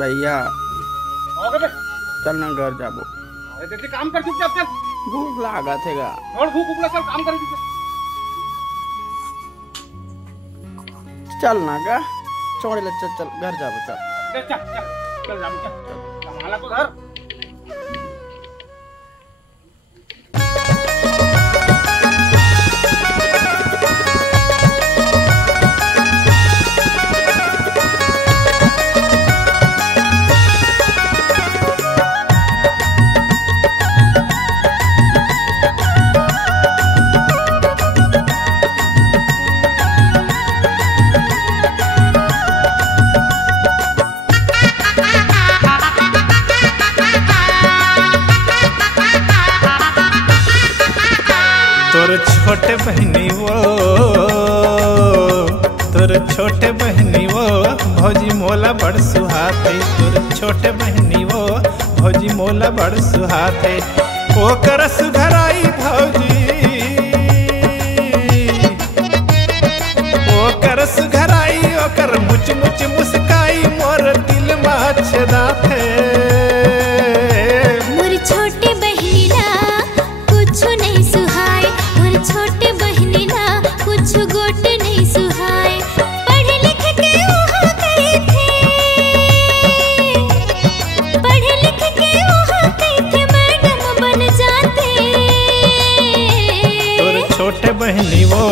भैया आओगे बे? चल ना घर जाबो। अरे देखिए काम कर चुपचाप चल। भूख लागा थेगा। और भूख उगला चल काम कर चुपचाप। चल ना का छोड़ ले चल चल घर जाबो चल। चल चल चल चल जाबो चल। कमाला तो घर। तोर छोटे बहनी वो तोर छोटे बहनी वो भौजी मोला बड़ सुहाते। तोर छोटे बहनी वो भौजी मोला बड़ सुहाते। ओकर सुधराई भौजी ओकर सुधराई ओकर मुच मुच मुस्काई मोर दिल में छेदाते। मोर छोटे बहनी ना कुछ नहीं सुहाए। मोर छोटे बहनी ना कुछ गोट नहीं सुहाए। पढ़ लिख के वहाँ गए थे। पढ़ लिख के वहाँ गए थे मैडम बन जाते। तोर छोटे बहनी वो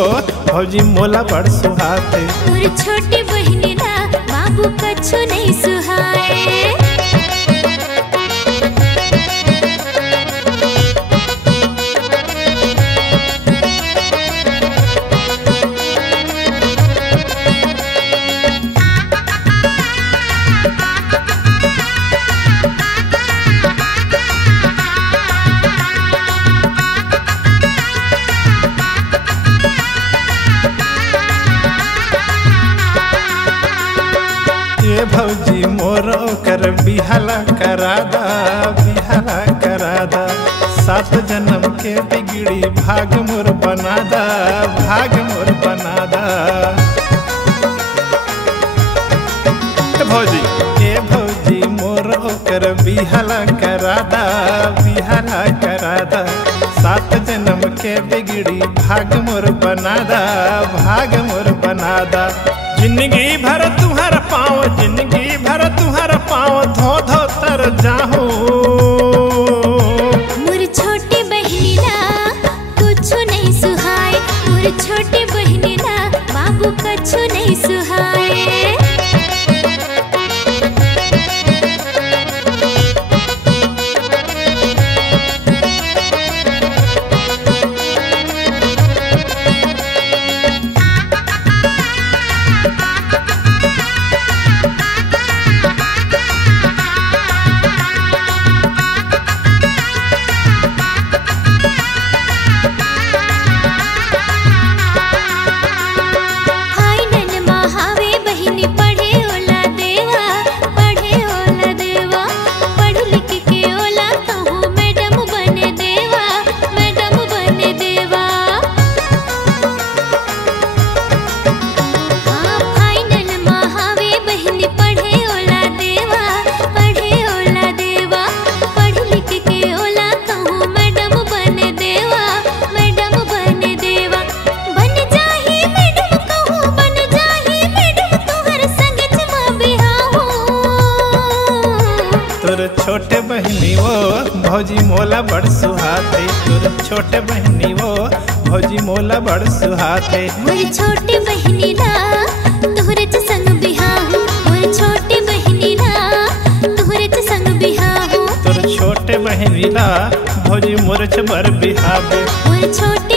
भौजी मोला बड़ सुहाते। मोर छोटे बहनी ना बाबू कछु नहीं सुहाए। ये भौजी मोर ओकर बिहाला करादा बिहाला करादा। 7 जन्म के बिगड़ी भाग मोर बनादा भाग मोर बनादा। ये भौजी मोर ओकर बिहाला करादा बिहाला करादा। 7 जन्म के बिगड़ी भाग मोर बनादा भाग मोर बनादा। जिंदगी भर तुम्हारा पाँव जिंदगी भर तुम्हारा पाँव धो धो तर जाहूं। मोर छोटे बहनी ना कुछ नहीं सुहाए। मोर छोटे बहनी ना बाबू कछु नहीं सुहाए। तोर छोटे बहनी वो भौजी मोला बड़ सुहाते। तोर छोटे बहनी वो भौजी मोला बड़ सुहाते। मोर छोटे बहनी ना तोहरे च संग बिहाहू। मोर छोटे बहनी ना तोहरे च संग बिहाहू। तोर छोटे बहनी ला भौजी मोर च बर बिहावे। मोर छोटे